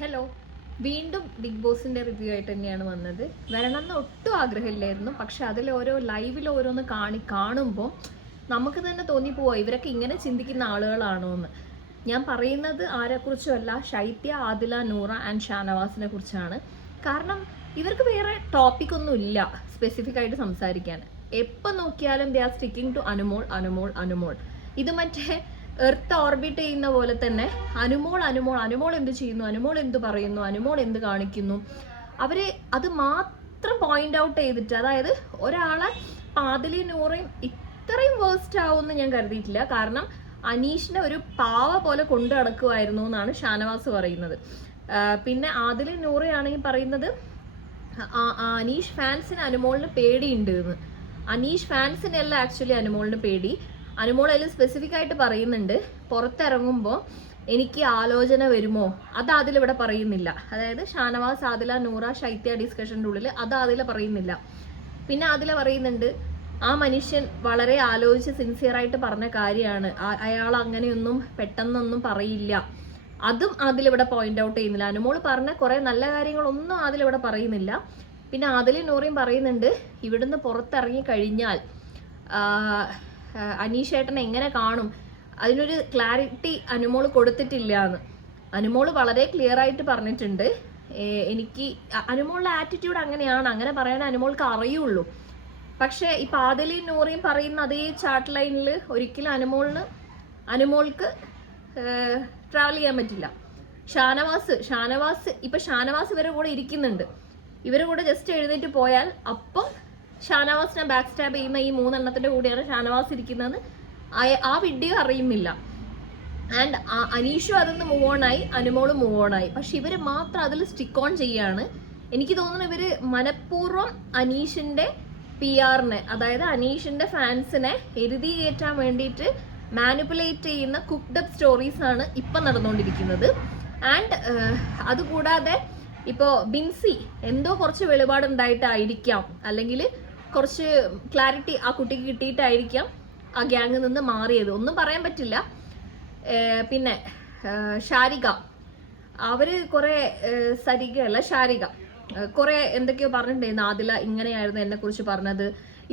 Hello വീണ്ടും big ബോസിന്റെ review ആയിട്ട് തന്നെയാണ് വന്നത്. വരണം എന്ന് ഒട്ടും ആഗ്രഹമില്ലായിരുന്നു. പക്ഷെ അതിൽ ഓരോ ലൈവിൽ ഓരോന്ന് കാണി കാണുമ്പോൾ നമുക്ക് തന്നെ തോന്നിപ്പോവാ ഇവരൊക്കെ ഇങ്ങനെ ചിന്തിക്കുന്ന ആളുകളാണോ എന്ന്. ഞാൻ പറയുന്നത് ആരെക്കുറിച്ചുമല്ല ശൈത്യ ആദില നൂറ ആൻഡ് ഷാനവാസിനെ കുറിച്ചാണ്. കാരണം ഇവർക്ക് വേറെ ടോപ്പിക് ഒന്നും ഇല്ല സ്പെസിഫിക് ആയിട്ട് സംസാരിക്കാൻ. എപ്പോൾ നോക്കിയാലും they are sticking to Anumol Anumol Anumol ഇത് മറ്റേ എർത്ത് ഓർബിറ്റ് ചെയ്യുന്ന പോലെ തന്നെ അനുമോൾ അനുമോൾ അനുമോൾ എന്ത് ചെയ്യുന്നു? അനുമോൾ എന്ത് പറയുന്നു? അനുമോൾ എന്ത് കാണിക്കുന്നു? അവർ അത് മാത്രം പോയിന്റ് ഔട്ട് ചെയ്തിട്ട് അതായത് ഒരാളെ പാതിലി നൂറയും ഇത്രയും വേസ്റ്റ് ആവുമെന്ന് ഞാൻ കരുതിയിട്ടില്ല. കാരണം അനീഷിനെ ഒരു പാവ പോലെ കൊണ്ടു നടക്കുമായിരുന്നു എന്നാണ് ഷാനവാസ് പറയുന്നത്. പിന്നെ ആദിലി നൂറയാണെങ്കിൽ പറയുന്നത് അനീഷ് ഫാൻസിന് അനുമോളിന് പേടിയുണ്ട് എന്ന്. അനീഷ് ഫാൻസിനല്ല ആക്ച്വലി അനുമോളിന് പേടി. അതിൽ സ്പെസിഫിക് ആയിട്ട് പറയുന്നുണ്ട്. പുറത്തിറങ്ങുമ്പോൾ എനിക്ക് ആലോചന വരുമോ? അത് അതിലിവിടെ പറയുന്നില്ല. അതായത് ഷാനവാസ് ആദില നൂറ ശൈത്യ ഡിസ്കഷന്റെ ഉള്ളിൽ അത് അതിലെ പറയുന്നില്ല. പിന്നെ അതിലെ പറയുന്നുണ്ട് ആ മനുഷ്യൻ വളരെ ആലോചിച്ച് സിൻസിയറായിട്ട് പറഞ്ഞ കാര്യമാണ്. അയാൾ അങ്ങനെയൊന്നും പെട്ടെന്നൊന്നും പറയില്ല. അതും അതിലിവിടെ പോയിന്റ് ഔട്ട് ചെയ്യുന്നില്ല. അനുമോൾ പറഞ്ഞ കുറേ നല്ല കാര്യങ്ങളൊന്നും അതിലിവിടെ പറയുന്നില്ല. പിന്നെ അതിലും നൂറിയും പറയുന്നുണ്ട് ഇവിടുന്ന് പുറത്തിറങ്ങി കഴിഞ്ഞാൽ ആ, ആ, അനീഷ് ഏട്ടൻ എങ്ങനെ കാണും? അതിനൊരു ക്ലാരിറ്റി അനുമോൾ കൊടുത്തിട്ടില്ല എന്ന് അനുമോൾ വളരെ ക്ലിയർ ആയിട്ട് പറഞ്ഞിട്ടുണ്ട് എനിക്ക് അനുമോളുടെ ആറ്റിറ്റ്യൂഡ് അങ്ങനെയാണ്. അങ്ങനെ പറയാൻ അനുമോൾക്ക് അറിയുള്ളൂ. പക്ഷേ ഈ പാതലിയും നൂറിയും പറയുന്ന അതേ ചാർട്ട് ലൈനിൽ ഒരിക്കലും അനുമോളിന് അനുമോൾക്ക് ട്രാവൽ ചെയ്യാൻ പറ്റില്ല. ഷാനവാസ് ഷാനവാസ് ഇപ്പൊ ഷാനവാസ് ഇവരുടെ കൂടെ ഇരിക്കുന്നുണ്ട്. ഇവരുടെ കൂടെ ജസ്റ്റ് എഴുന്നേറ്റ് പോയാൽ അപ്പം ഷാനവാസിനെ ബാക്ക് സ്റ്റാബ് ചെയ്യുന്ന ഈ മൂന്നെണ്ണത്തിന്റെ കൂടെയാണ് ഷാനവാസ് ഇരിക്കുന്നത്. ആ- വിഡിയോ അറിയുന്നില്ല. ആൻഡ് അനീഷും അതിൽ നിന്ന് മൂവ് ഓൺ ആയി അനുമോളും മൂവ് ഓൺ ആയി. പക്ഷെ ഇവർ മാത്രം അതിൽ സ്റ്റിക്ക് ഓൺ ചെയ്യാണ്. എനിക്ക് തോന്നുന്നു ഇവർ മനഃപൂർവം അനീഷിന്റെ പി ആറിനെ അതായത് അനീഷിന്റെ ഫാൻസിനെ എഴുതി കയറ്റാൻ വേണ്ടിയിട്ട് മാനിപ്പുലേറ്റ് ചെയ്യുന്ന കുക്ക്ഡ് അപ്പ് സ്റ്റോറീസ് ആണ് ഇപ്പൊ നടന്നുകൊണ്ടിരിക്കുന്നത്. ആൻഡ് അതുകൂടാതെ ഇപ്പോ ബിൻസി എന്തോ കുറച്ച് വെളിപാടുണ്ടായിട്ടായിരിക്കാം. അല്ലെങ്കിൽ കുറച്ച് ക്ലാരിറ്റി ആ കുട്ടിക്ക് കിട്ടിയിട്ടായിരിക്കാം ആ ഗ്യാങ്ങിൽ നിന്ന് മാറിയത്. ഒന്നും പറയാൻ പറ്റില്ല. പിന്നെ ഷാരിക അവർ കുറെ സരികയല്ല ഷാരിക കുറെ എന്തൊക്കെയോ പറഞ്ഞിട്ടുണ്ടായിരുന്നു. ആദില ഇങ്ങനെയായിരുന്നു എന്നെ കുറിച്ച് പറഞ്ഞത്.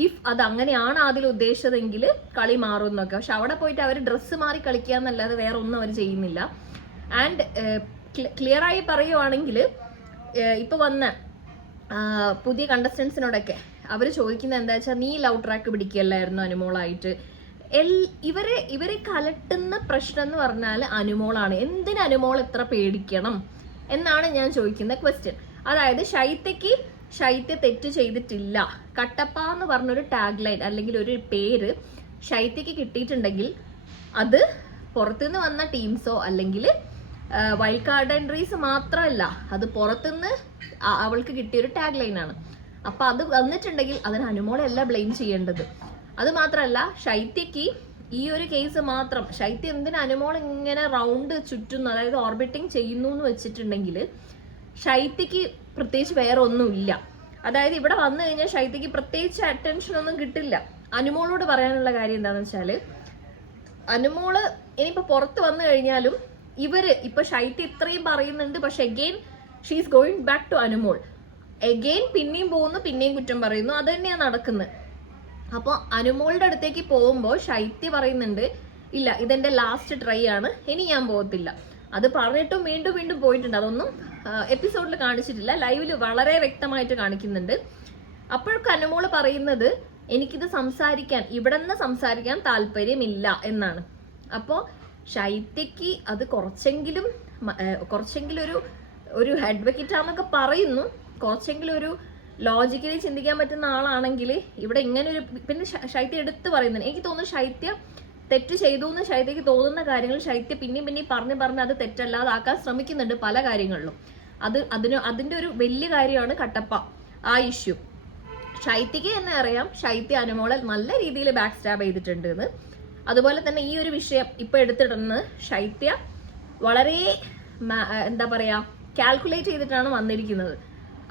ഇഫ് അത് അങ്ങനെയാണ് ആദിൽ ഉദ്ദേശിച്ചതെങ്കിൽ കളി മാറും എന്നൊക്കെ. പക്ഷെ അവിടെ പോയിട്ട് അവർ ഡ്രസ്സ് മാറി കളിക്കുക എന്നല്ലാതെ വേറെ ഒന്നും അവർ ചെയ്യുന്നില്ല. ആൻഡ് ക്ലിയറായി പറയുവാണെങ്കിൽ ഇപ്പൊ വന്ന പുതിയ കണ്ടസ്റ്റൻസിനോടൊക്കെ അവർ ചോദിക്കുന്നത് എന്താ വെച്ചാൽ നീ ലവ് ട്രാക്ക് പിടിക്കുകയല്ലായിരുന്നു അനുമോളായിട്ട്? എൽ ഇവരെ ഇവരെ കലട്ടുന്ന പ്രശ്നം എന്ന് പറഞ്ഞാൽ അനുമോളാണ്. എന്തിന് അനുമോൾ എത്ര പേടിക്കണം എന്നാണ് ഞാൻ ചോദിക്കുന്ന ക്വസ്റ്റ്യൻ അതായത് ശൈത്യക്ക് ശൈത്യ തെറ്റ് ചെയ്തിട്ടില്ല. കട്ടപ്പ എന്ന് പറഞ്ഞൊരു ടാഗ് ലൈൻ അല്ലെങ്കിൽ ഒരു പേര് ശൈത്യക്ക് കിട്ടിയിട്ടുണ്ടെങ്കിൽ അത് പുറത്തുനിന്ന് വന്ന ടീംസോ അല്ലെങ്കിൽ വൈൽഡ് കാർഡ് എൻട്രീസ് മാത്രമല്ല അത് പുറത്തുനിന്ന് അവൾക്ക് കിട്ടിയൊരു ടാഗ് ലൈനാണ് അപ്പൊ അത് വന്നിട്ടുണ്ടെങ്കിൽ അതിന് അനുമോളല്ല ബ്ലെയിം ചെയ്യേണ്ടത്. അത് മാത്രമല്ല ശൈത്യക്ക് ഈ ഒരു കേസ് മാത്രം ശൈത്യം എന്തിന് അനുമോൾ ഇങ്ങനെ റൗണ്ട് ചുറ്റുന്നു അതായത് ഓർബിറ്റിംഗ് ചെയ്യുന്നു എന്ന് വെച്ചിട്ടുണ്ടെങ്കിൽ ശൈത്യക്ക് പ്രത്യേകിച്ച് വേറെ ഒന്നുമില്ല. അതായത് ഇവിടെ വന്നു കഴിഞ്ഞാൽ ശൈത്യക്ക് പ്രത്യേകിച്ച് അറ്റൻഷൻ ഒന്നും കിട്ടില്ല. അനുമോളോട് പറയാനുള്ള കാര്യം എന്താണെന്ന് വെച്ചാൽ അനുമോൾ ഇനിയിപ്പോ പുറത്ത് വന്നു കഴിഞ്ഞാലും ഇവർ ഇപ്പൊ ശൈത്യ ഇത്രയും പറയുന്നുണ്ട് പക്ഷെ again she's going back to Anumol. Again പിന്നെയും പോകുന്നു പിന്നെയും കുറ്റം പറയുന്നു. അത് തന്നെയാണ് നടക്കുന്നത് അപ്പോൾ അനുമോളുടെ അടുത്തേക്ക് പോകുമ്പോൾ ശൈത്യ പറയുന്നുണ്ട് ഇല്ല ഇതെന്റെ ലാസ്റ്റ് ട്രൈ ആണ്. ഇനി ഞാൻ പോകത്തില്ല. അത് പറഞ്ഞിട്ടും വീണ്ടും വീണ്ടും പോയിട്ടുണ്ട്. അതൊന്നും എപ്പിസോഡിൽ കാണിച്ചിട്ടില്ല. ലൈവിൽ വളരെ വ്യക്തമായിട്ട് കാണിക്കുന്നുണ്ട്. അപ്പോഴൊക്കെ അനുമോൾ പറയുന്നത് എനിക്കിത് സംസാരിക്കാൻ ഇവിടെ നിന്ന് സംസാരിക്കാൻ താല്പര്യമില്ല എന്നാണ്. അപ്പോൾ ശൈത്യക്ക് അത് കുറച്ചെങ്കിലും കുറച്ചെങ്കിലും ഒരു ഒരു അഡ്വക്കേറ്റ് ആണെന്നൊക്കെ പറയുന്നു. കുറച്ചെങ്കിലും ഒരു ലോജിക്കലി ചിന്തിക്കാൻ പറ്റുന്ന ആളാണെങ്കിൽ ഇവിടെ ഇങ്ങനെ ഒരു പിന്നെ ശൈത്യം എടുത്ത് പറയുന്നുണ്ട്. എനിക്ക് തോന്നുന്നു ശൈത്യ തെറ്റ് ചെയ്തു എന്ന് ശൈത്യക്ക് തോന്നുന്ന കാര്യങ്ങൾ ശൈത്യ പിന്നെയും പിന്നെയും പറഞ്ഞ് പറഞ്ഞ് അത് തെറ്റല്ലാതാക്കാൻ ശ്രമിക്കുന്നുണ്ട് പല കാര്യങ്ങളിലും. അത് അതിന് അതിന്റെ ഒരു വലിയ കാര്യമാണ് കട്ടപ്പ ആ ഇഷ്യൂ ശൈത്യക്ക് തന്നെ അറിയാം ശൈത്യ അനുമോളെ നല്ല രീതിയിൽ ബാക്ക് സ്റ്റാബ് ചെയ്തിട്ടുണ്ട് എന്ന്. അതുപോലെ തന്നെ ഈ ഒരു വിഷയം ഇപ്പൊ എടുത്തിടുന്നത് ശൈത്യ വളരെ എന്താ പറയാ കാൽക്കുലേറ്റ് ചെയ്തിട്ടാണ് വന്നിരിക്കുന്നത്.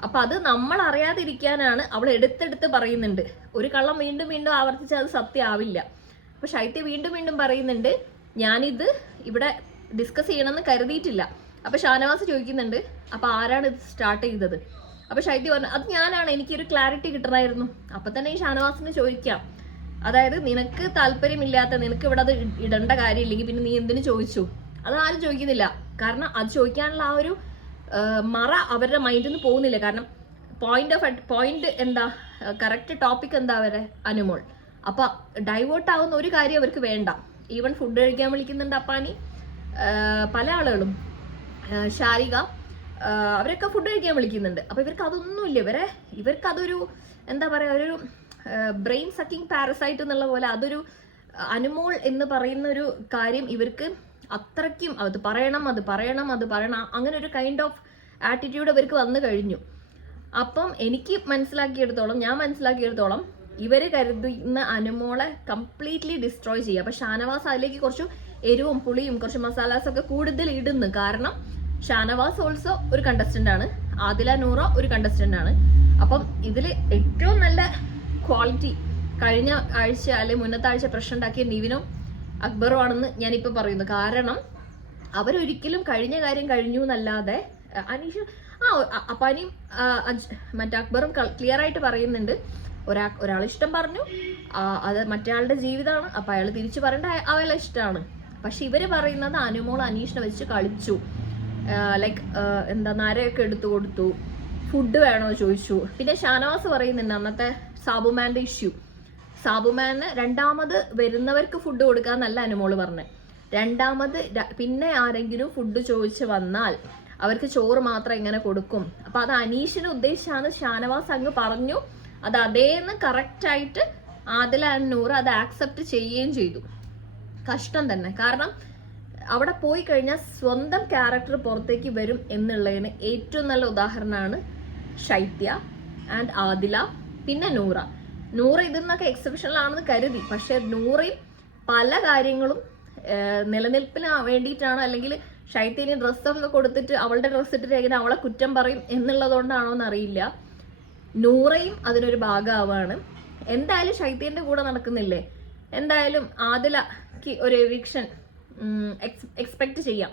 അപ്പൊ അത് നമ്മൾ അറിയാതിരിക്കാനാണ് അവൾ എടുത്തെടുത്ത് പറയുന്നുണ്ട്. ഒരു കള്ളം വീണ്ടും വീണ്ടും ആവർത്തിച്ചാൽ അത് സത്യമാവില്ല അപ്പൊ ശൈത്യ വീണ്ടും വീണ്ടും പറയുന്നുണ്ട് ഞാനിത് ഇവിടെ ഡിസ്കസ് ചെയ്യണമെന്ന് കരുതിയിട്ടില്ല. അപ്പൊ ഷാനവാസ് ചോദിക്കുന്നുണ്ട് അപ്പൊ ആരാണ് ഇത് സ്റ്റാർട്ട് ചെയ്തത്? അപ്പൊ ശൈത്യ പറഞ്ഞു അത് ഞാനാണ് എനിക്കൊരു ക്ലാരിറ്റി കിട്ടണമായിരുന്നു. അപ്പൊ തന്നെ ഈ ഷാനവാസിന് ചോദിക്കാം അതായത് നിനക്ക് താല്പര്യമില്ലാത്ത നിനക്ക് ഇവിടെ അത് ഇടേണ്ട കാര്യമില്ലെങ്കിൽ പിന്നെ നീ എന്തിനു ചോദിച്ചു? അത് ആരും ചോദിക്കുന്നില്ല. കാരണം അത് ചോദിക്കാനുള്ള ആ ഒരു മറ അവരുടെ മൈൻഡിൽ നിന്ന് പോകുന്നില്ല. കാരണം പോയിന്റ് ഓഫ് പോയിന്റ് എന്താ കറക്റ്റ് ടോപ്പിക് എന്താ അവരെ? അനുമോൾ. അപ്പൊ ഡൈവേർട്ട് ആവുന്ന ഒരു കാര്യം അവർക്ക് വേണ്ട. ഈവൻ ഫുഡ് കഴിക്കാൻ വിളിക്കുന്നുണ്ട് അപ്പാനി. പല ആളുകളും. ശാരിക അവരൊക്കെ ഫുഡ് കഴിക്കാൻ വിളിക്കുന്നുണ്ട്. അപ്പൊ ഇവർക്ക് അതൊന്നുമില്ല. ഇവരെ ഇവർക്ക് അതൊരു എന്താ പറയാ ഒരു ബ്രെയിൻ സക്കിംഗ് പാരസൈറ്റ് എന്നുള്ള പോലെ അതൊരു അനുമോൾ എന്ന് പറയുന്ന ഒരു കാര്യം ഇവർക്ക് അത്രയ്ക്കും അത് പറയണം അത് പറയണം അത് പറയണം. അങ്ങനെ ഒരു കൈൻഡ് ഓഫ് ആറ്റിറ്റ്യൂഡ് അവർക്ക് വന്നു കഴിഞ്ഞു. അപ്പം എനിക്ക് മനസ്സിലാക്കിയെടുത്തോളം ഞാൻ മനസ്സിലാക്കിയെടുത്തോളം ഇവർ കരുതുന്ന അനുമോളെ കംപ്ലീറ്റ്ലി ഡിസ്ട്രോയ് ചെയ്യുക. അപ്പൊ ഷാനവാസ് അതിലേക്ക് കുറച്ച് എരിവും പുളിയും കുറച്ച് മസാലാസ് ഒക്കെ കൂടുതൽ ഇടുന്നു. കാരണം ഷാനവാസ് ഓൾസോ ഒരു കണ്ടസ്റ്റന്റ് ആണ്. ആദില നൂറ ഒരു കണ്ടസ്റ്റന്റ് ആണ്. അപ്പം ഇതിൽ ഏറ്റവും നല്ല ക്വാളിറ്റി കഴിഞ്ഞ ആഴ്ച അല്ലെങ്കിൽ മുന്നത്തെ ആഴ്ച പ്രശ്നം ഉണ്ടാക്കിയ നിവിനും അക്ബറും ആണെന്ന് ഞാനിപ്പോൾ പറയുന്നു. കാരണം അവരൊരിക്കലും കഴിഞ്ഞ കാര്യം കഴിഞ്ഞു എന്നല്ലാതെ അനീഷ് ആ അപ്പാനിയും മറ്റേ അക്ബറും ക്ലിയർ ആയിട്ട് പറയുന്നുണ്ട്. ഒരാ ഇഷ്ടം പറഞ്ഞു. അത് മറ്റേയാളുടെ ജീവിതമാണ്. അപ്പൊ അയാൾ തിരിച്ചു പറയേണ്ട അയ- അയാളെ ഇഷ്ടമാണ് പക്ഷെ ഇവർ പറയുന്നത് അനുമോൾ അനീഷിനെ വെച്ച് കളിച്ചു. ലൈക്ക് എന്താ നരയൊക്കെ എടുത്തു കൊടുത്തു. ഫുഡ് വേണോ ചോദിച്ചു. പിന്നെ ഷാനവാസ് പറയുന്നുണ്ട് അന്നത്തെ സാബുമാന്റെ ഇഷ്യൂ സാബുമാന് രണ്ടാമത് വരുന്നവർക്ക് ഫുഡ് കൊടുക്കാന്നല്ല അനുമോൾ പറഞ്ഞു. രണ്ടാമത് പിന്നെ ആരെങ്കിലും ഫുഡ് ചോദിച്ച് വന്നാൽ അവർക്ക് ചോറ് മാത്രം എങ്ങനെ കൊടുക്കും? അപ്പൊ അത് അനീഷിനെ ഉദ്ദേശിച്ചാണ് ഷാനവാസ് അങ്ങ് പറഞ്ഞു. അത് അതേന്ന് കറക്റ്റ് ആയിട്ട് ആദില നൂറ് അത് ആക്സെപ്റ്റ് ചെയ്യുകയും ചെയ്തു. കഷ്ടം തന്നെ. കാരണം അവിടെ പോയി കഴിഞ്ഞാൽ സ്വന്തം ക്യാരക്ടർ പുറത്തേക്ക് വരും എന്നുള്ളതിന് ഏറ്റവും നല്ല ഉദാഹരണമാണ് ശൈത്യ ആൻഡ് ആദില പിന്നെ നൂറ. നൂറ ഇതിന്നൊക്കെ എക്സെപ്ഷണൽ ആണെന്ന് കരുതി. പക്ഷെ നൂറയും പല കാര്യങ്ങളും നിലനിൽപ്പിന് വേണ്ടിയിട്ടാണ്. അല്ലെങ്കിൽ ശൈത്യന് ഡ്രസ്സൊക്കെ കൊടുത്തിട്ട് അവളുടെ ഡ്രസ്സ് ഇട്ടിട്ട് എങ്ങനെ അവളെ കുറ്റം പറയും എന്നുള്ളതുകൊണ്ടാണോ എന്നറിയില്ല. നൂറയും അതിനൊരു ഭാഗമാവാണ്. എന്തായാലും ശൈത്യന്റെ കൂടെ നടക്കുന്നില്ലേ? എന്തായാലും ആദിലക്ക് ഒരു എവിക്ഷൻ എക്സ്പെക്ട് ചെയ്യാം.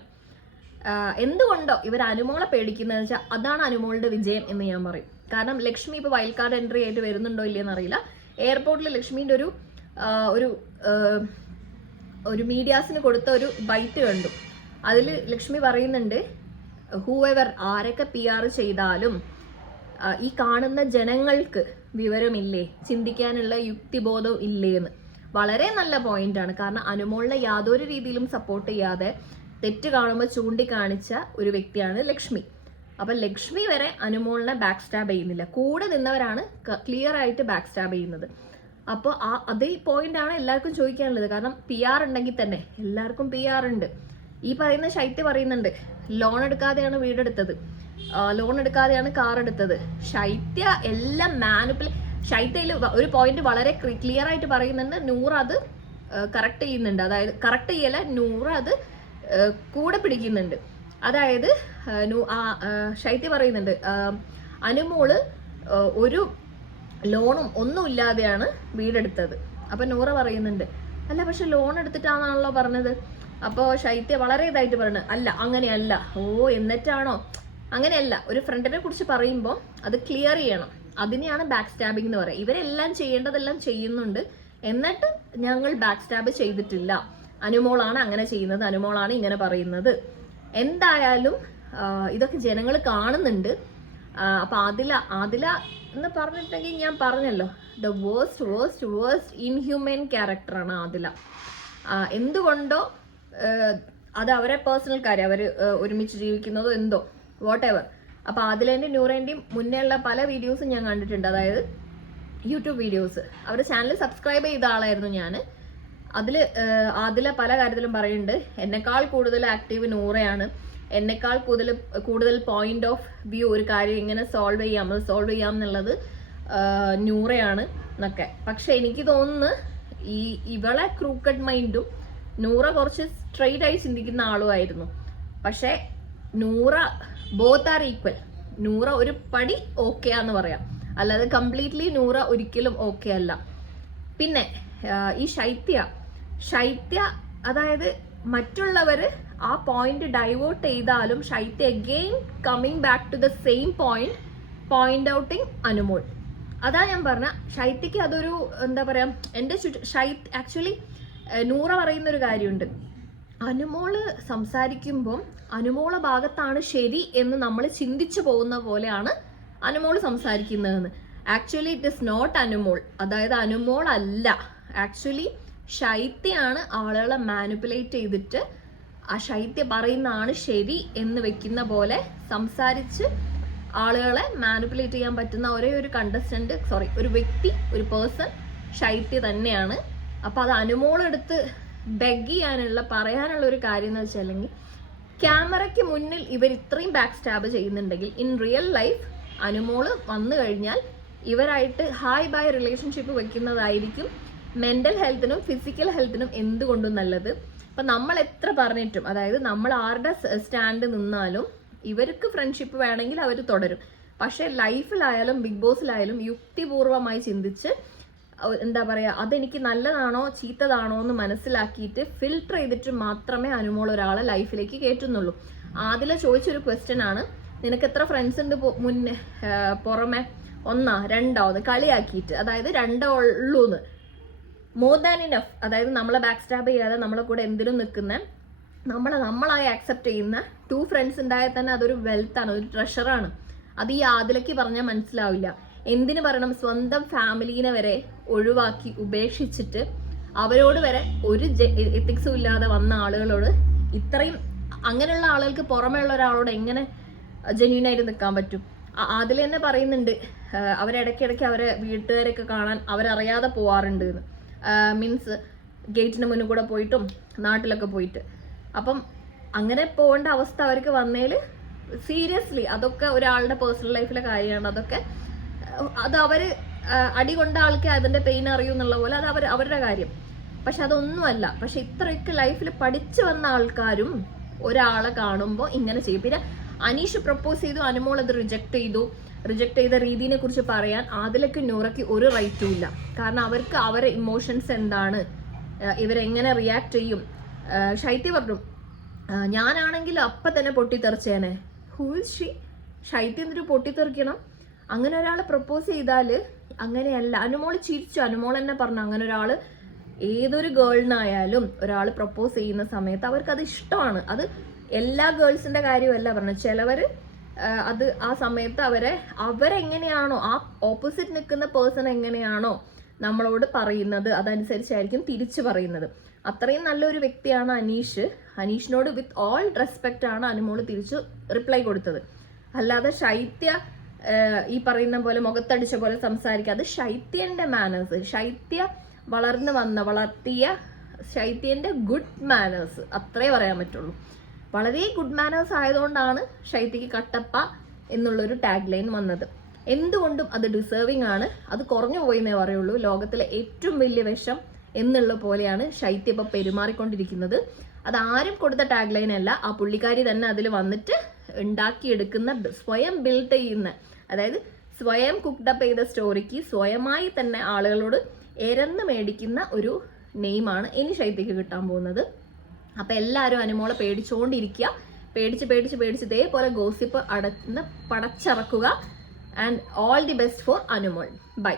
എന്തുകൊണ്ടോ ഇവർ അനുമോളെ പേടിക്കുന്നത് വെച്ചാൽ അതാണ് അനുമോളുടെ വിജയം എന്ന് ഞാൻ പറയും. കാരണം ലക്ഷ്മി ഇപ്പോൾ കാർഡ് എൻട്രി ആയിട്ട് വരുന്നുണ്ടോ ഇല്ലയെന്ന് അറിയില്ല എയർപോർട്ടിൽ ലക്ഷ്മിന്റെ ഒരു ഒരു ഒരു മീഡിയാസിന് കൊടുത്ത ഒരു ബൈറ്റ് കണ്ടു. അതിൽ ലക്ഷ്മി പറയുന്നുണ്ട് ഹൂവെവർ ആരൊക്കെ പി ആർ ചെയ്താലും ഈ കാണുന്ന ജനങ്ങൾക്ക് വിവരമില്ലേ? ചിന്തിക്കാനുള്ള യുക്തിബോധം ഇല്ലേന്ന്. വളരെ നല്ല പോയിന്റാണ് കാരണം അനുമോളിനെ യാതൊരു രീതിയിലും സപ്പോർട്ട് ചെയ്യാതെ തെറ്റ് കാണുമ്പോൾ ചൂണ്ടിക്കാണിച്ച ഒരു വ്യക്തിയാണ് ലക്ഷ്മി. അപ്പൊ ലക്ഷ്മി വരെ അനുമോളിനെ ബാക്ക് സ്റ്റാബ് ചെയ്യുന്നില്ല. കൂടെ നിന്നവരാണ് ക്ലിയർ ആയിട്ട് ബാക്ക് സ്റ്റാബ് ചെയ്യുന്നത്. അപ്പോൾ ആ അതേ പോയിന്റ് ആണ് എല്ലാവർക്കും ചോദിക്കാനുള്ളത്. കാരണം പി ആർ ഉണ്ടെങ്കിൽ തന്നെ എല്ലാവർക്കും പി ആർ ഉണ്ട്. ഈ പറയുന്ന ശൈത്യ പറയുന്നുണ്ട് ലോൺ എടുക്കാതെയാണ് വീടെടുത്തത് ലോൺ എടുക്കാതെയാണ് കാർ എടുത്തത്. ശൈത്യ എല്ലാം മാനുപ്പിൽ ശൈത്യയിൽ ഒരു പോയിന്റ് വളരെ ക്ലിയർ ആയിട്ട് പറയുന്നുണ്ട്. നൂറ് അത് കറക്റ്റ് ചെയ്യുന്നുണ്ട്. അതായത് കറക്റ്റ് ചെയ്യല നൂറ് അത് കൂടെ പിടിക്കുന്നുണ്ട്. അതായത് ശൈത്യ പറയുന്നുണ്ട് അനുമോൾ ഒരു ലോണും ഒന്നും ഇല്ലാതെയാണ് വീടെടുത്തത്. അപ്പൊ നൂറ പറയുന്നുണ്ട് അല്ല പക്ഷെ ലോൺ എടുത്തിട്ടാണെന്നാണല്ലോ പറഞ്ഞത്. അപ്പോൾ ശൈത്യ വളരെ ഇതായിട്ട് പറയുന്നത് അല്ല അങ്ങനെയല്ല ഓ എന്നിട്ടാണോ? അങ്ങനെയല്ല ഒരു ഫ്രണ്ടിനെ കുറിച്ച് പറയുമ്പോൾ അത് ക്ലിയർ ചെയ്യണം. അതിനെയാണ് ബാക്ക് സ്റ്റാബിംഗ് എന്ന് പറയുക ഇവരെല്ലാം ചെയ്യേണ്ടതെല്ലാം ചെയ്യുന്നുണ്ട്. എന്നിട്ട് ഞങ്ങൾ ബാക്ക് സ്റ്റാബ് ചെയ്തിട്ടില്ല. അനുമോളാണ് അങ്ങനെ ചെയ്യുന്നത് അനുമോളാണ് ഇങ്ങനെ പറയുന്നത്. എന്തായാലും ഇതൊക്കെ ജനങ്ങൾ കാണുന്നുണ്ട്. അപ്പൊ ആദില ആദില എന്ന് പറഞ്ഞിട്ടുണ്ടെങ്കിൽ ഞാൻ പറഞ്ഞല്ലോ the worst worst worst inhuman ക്യാരക്ടറാണ് ആദില. എന്തുകൊണ്ടോ അത് അവരെ പേഴ്സണൽ കാര്യം അവർ ഒരുമിച്ച് ജീവിക്കുന്നതോ എന്തോ വാട്ട് എവർ അപ്പൊ ആദിലേന്റെയും ന്യൂറേന്റെയും മുന്നേ ഉള്ള പല വീഡിയോസും ഞാൻ കണ്ടിട്ടുണ്ട്. അതായത് യൂട്യൂബ് വീഡിയോസ് അവരുടെ ചാനൽ സബ്സ്ക്രൈബ് ചെയ്ത ആളായിരുന്നു ഞാൻ അതിൽ അതിലെ പല കാര്യത്തിലും പറയുന്നുണ്ട്. എന്നെക്കാൾ കൂടുതൽ ആക്റ്റീവ് നൂറയാണ്. എന്നെക്കാൾ കൂടുതൽ കൂടുതൽ പോയിന്റ് ഓഫ് വ്യൂ ഒരു കാര്യം ഇങ്ങനെ സോൾവ് ചെയ്യാം. അത് സോൾവ് ചെയ്യാം എന്നുള്ളത് നൂറയാണ് എന്നൊക്കെ. പക്ഷെ എനിക്ക് തോന്നുന്നു ഈ ഇവളെ ക്രൂക്കഡ് മൈൻഡും നൂറ കുറച്ച് സ്ട്രെയിറ്റ് ആയി ചിന്തിക്കുന്ന ആളുമായിരുന്നു പക്ഷെ Noora both are equal Noora ഒരു പടി ഓക്കെ ആന്ന് പറയാം. അല്ലാതെ കംപ്ലീറ്റ്ലി നൂറ ഒരിക്കലും ഓക്കെ അല്ല. പിന്നെ ഈ ശൈത്യ ശൈത്യ അതായത് മറ്റുള്ളവർ ആ പോയിന്റ് ഡൈവേർട്ട് ചെയ്താലും Shaithya again coming back to the same point point outing Anumol. അതാ ഞാൻ പറഞ്ഞ ശൈത്യക്ക് അതൊരു എന്താ പറയാ എന്റെ ചുറ്റ ശൈത്യ ആക്ച്വലി നൂറ പറയുന്ന ഒരു കാര്യമുണ്ട്. അനുമോൾ സംസാരിക്കുമ്പം അനുമോള ഭാഗത്താണ് ശരി എന്ന് നമ്മൾ ചിന്തിച്ചു പോകുന്ന പോലെയാണ് അനുമോൾ സംസാരിക്കുന്നതെന്ന്. Actually it is not Anumol. അതായത് അനുമോൾ അല്ല. ആക്ച്വലി ശൈത്യമാണ് ആളുകളെ മാനിപ്പുലേറ്റ് ചെയ്തിട്ട് ആ ശൈത്യ പറയുന്നതാണ് ശരി എന്ന് വെക്കുന്ന പോലെ സംസാരിച്ച് ആളുകളെ മാനിപ്പുലേറ്റ് ചെയ്യാൻ പറ്റുന്ന ഒരേ ഒരു കണ്ടസ്റ്റന്റ് സോറി ഒരു വ്യക്തി ഒരു പേഴ്സൺ ശൈത്യ തന്നെയാണ്. അപ്പോൾ അത് അനുമോളെടുത്ത് ബെഗ് ചെയ്യാനുള്ള പറയാനുള്ള ഒരു കാര്യം എന്ന് വെച്ചാൽ ക്യാമറയ്ക്ക് മുന്നിൽ ഇവർ ഇത്രയും ബാക്ക് സ്റ്റാബ് ചെയ്യുന്നുണ്ടെങ്കിൽ ഇൻ റിയൽ ലൈഫ് അനുമോൾ വന്നു കഴിഞ്ഞാൽ ഇവരായിട്ട് ഹായ് ബൈ റിലേഷൻഷിപ്പ് വെക്കുന്നതായിരിക്കും. മെന്റൽ ഹെൽത്തിനും ഫിസിക്കൽ ഹെൽത്തിനും എന്തുകൊണ്ടും നല്ലത്? അപ്പൊ നമ്മൾ എത്ര പറഞ്ഞിട്ടും അതായത് നമ്മൾ ആരുടെ സ്റ്റാൻഡ് നിന്നാലും ഇവർക്ക് ഫ്രണ്ട്ഷിപ്പ് വേണമെങ്കിൽ അവർ തുടരും. പക്ഷെ ലൈഫിലായാലും ബിഗ് ബോസിലായാലും യുക്തിപൂർവമായി ചിന്തിച്ച് എന്താ പറയുക അതെനിക്ക് നല്ലതാണോ ചീത്തതാണോ എന്ന് മനസ്സിലാക്കിയിട്ട് ഫിൽട്ടർ ചെയ്തിട്ട് മാത്രമേ അനുമോൾ ഒരാളെ ലൈഫിലേക്ക് കയറ്റുന്നുള്ളൂ. ആദില ചോദിച്ചൊരു ക്വസ്റ്റ്യൻ ആണ് നിനക്ക് എത്ര ഫ്രണ്ട്സ് ഉണ്ട് മുന്നേ പുറമെ? ഒന്നാ രണ്ടോ എന്ന് കളിയാക്കിയിട്ട്. അതായത് രണ്ടോ ഉള്ളൂന്ന്. മോർ ദാൻ ഇനഫ് അതായത് നമ്മളെ ബാക്ക് സ്റ്റാബ് ചെയ്യാതെ നമ്മളെ കൂടെ എന്തിനും നിൽക്കുന്ന നമ്മളെ നമ്മളായി ആക്സെപ്റ്റ് ചെയ്യുന്ന ടു ഫ്രണ്ട്സ് ഉണ്ടായാൽ തന്നെ അതൊരു വെൽത്ത് ആണ് ഒരു ട്രഷറാണ് അത് ഈ ആദിലക്ക് പറഞ്ഞാൽ മനസ്സിലാവില്ല. എന്തിനു പറയണം? സ്വന്തം ഫാമിലീനെ വരെ ഒഴിവാക്കി ഉപേക്ഷിച്ചിട്ട് അവരോട് വരെ ഒരു എത്തിക്സും ഇല്ലാതെ വന്ന ആളുകളോട് ഇത്രയും അങ്ങനെയുള്ള ആളുകൾക്ക് പുറമേ ഉള്ള ഒരാളോട് എങ്ങനെ ജെന്യൂൻ ആയിട്ട് നിൽക്കാൻ പറ്റും? അതിൽ തന്നെ പറയുന്നുണ്ട് അവരിടയ്ക്കിടയ്ക്ക് അവരെ വീട്ടുകാരൊക്കെ കാണാൻ അവരറിയാതെ പോവാറുണ്ട് എന്ന്. മീൻസ് ഗേറ്റിന് മുന്നിൽ കൂടെ പോയിട്ടും നാട്ടിലൊക്കെ പോയിട്ട്. അപ്പം അങ്ങനെ പോകേണ്ട അവസ്ഥ അവർക്ക് വന്നതിൽ സീരിയസ്ലി അതൊക്കെ ഒരാളുടെ പേഴ്സണൽ ലൈഫിലെ കാര്യമാണ്. അതൊക്കെ അത് അവർ അടി കൊണ്ട ആൾക്ക് അതിന്റെ പെയിൻ അറിയൂ എന്നുള്ള പോലെ അത് അവർ അവരുടെ കാര്യം. പക്ഷെ അതൊന്നുമല്ല. പക്ഷെ ഇത്രയൊക്കെ ലൈഫിൽ പഠിച്ചു വന്ന ആൾക്കാരും ഒരാളെ കാണുമ്പോൾ ഇങ്ങനെ ചെയ്യും. പിന്നെ അനീഷ് പ്രപ്പോസ് ചെയ്തു അനുമോൾ അത് റിജക്ട് ചെയ്തു. റിജക്ട് ചെയ്ത രീതിനെ കുറിച്ച് പറയാൻ ആദിലക്ക് നൂറയ്ക്ക് ഒരു റൈറ്റും ഇല്ല. കാരണം അവർക്ക് അവരെ ഇമോഷൻസ് എന്താണ് ഇവരെങ്ങനെ റിയാക്ട് ചെയ്യും. ശൈത്യ പറഞ്ഞു ഞാനാണെങ്കിൽ അപ്പൊ തന്നെ പൊട്ടിത്തെറിച്ചേനെ. ഹൂ ഇസ് ഷീ ശൈത്യ എന്നിട്ട് പൊട്ടിത്തെറിക്കണം. അങ്ങനെ ഒരാൾ പ്രപ്പോസ് ചെയ്താൽ അങ്ങനെയല്ല. അനുമോൾ ചിരിച്ചു. അനുമോൾ തന്നെ പറഞ്ഞു അങ്ങനെ ഒരാൾ ഏതൊരു ഗേളിനായാലും ഒരാൾ പ്രപ്പോസ് ചെയ്യുന്ന സമയത്ത് അവർക്ക് അത് ഇഷ്ടമാണ്. അത് എല്ലാ ഗേൾസിന്റെ കാര്യമല്ല പറഞ്ഞത്. ചിലവര് ആഹ് അത് ആ സമയത്ത് അവരെ അവരെങ്ങനെയാണോ ആ ഓപ്പോസിറ്റ് നിൽക്കുന്ന പേഴ്സൺ എങ്ങനെയാണോ നമ്മളോട് പറയുന്നത് അതനുസരിച്ചായിരിക്കും തിരിച്ചു പറയുന്നത്. അത്രയും നല്ലൊരു വ്യക്തിയാണ് അനീഷ്. അനീഷിനോട് വിത്ത് ഓൾ റെസ്പെക്റ്റ് ആണ് അനുമോൾ തിരിച്ചു റിപ്ലൈ കൊടുത്തത്. അല്ലാതെ ശൈത്യ ഈ പറയുന്ന പോലെ മുഖത്തടിച്ച പോലെ സംസാരിക്കുക അത് ശൈത്യന്റെ മാനേഴ്സ് ശൈത്യ വളർന്നു വന്ന വളർത്തിയ ശൈത്യന്റെ ഗുഡ് മാനേഴ്സ് അത്രേ പറയാൻ പറ്റുള്ളൂ. വളരെ ഗുഡ് മാനേഴ്സ് ആയതുകൊണ്ടാണ് ഷൈത്തിക്ക് കട്ടപ്പ എന്നുള്ളൊരു ടാഗ് ലൈൻ വന്നത്. എന്തുകൊണ്ടും അത് ഡിസേർവിംഗ് ആണ്. അത് കുറഞ്ഞു പോയെന്നേ പറയുള്ളൂ. ലോകത്തിലെ ഏറ്റവും വലിയ വിഷം എന്നുള്ള പോലെയാണ് ശൈത്യ ഇപ്പൊ പെരുമാറിക്കൊണ്ടിരിക്കുന്നത്. അത് ആരും കൊടുത്ത ടാഗ് ലൈൻ അല്ല. ആ പുള്ളിക്കാരി തന്നെ അതിൽ വന്നിട്ട് ഉണ്ടാക്കിയെടുക്കുന്ന സ്വയം ബിൽഡ് ചെയ്യുന്ന അതായത് സ്വയം കുക്ഡപ്പ് ചെയ്ത സ്റ്റോറിക്ക് സ്വയമായി തന്നെ ആളുകളോട് എരന്ന് മേടിക്കുന്ന ഒരു നെയിമാണ് ഇനി ശൈത്യക്ക് കിട്ടാൻ പോകുന്നത്. അപ്പൊ എല്ലാവരും അനുമോളെ പേടിച്ചുകൊണ്ടിരിക്കുക പേടിച്ച് പേടിച്ച് പേടിച്ച് ഇതേപോലെ ഗോസിപ്പ് അടന്ന് പടച്ചിറക്കുക. And all the best for Anumol. Bye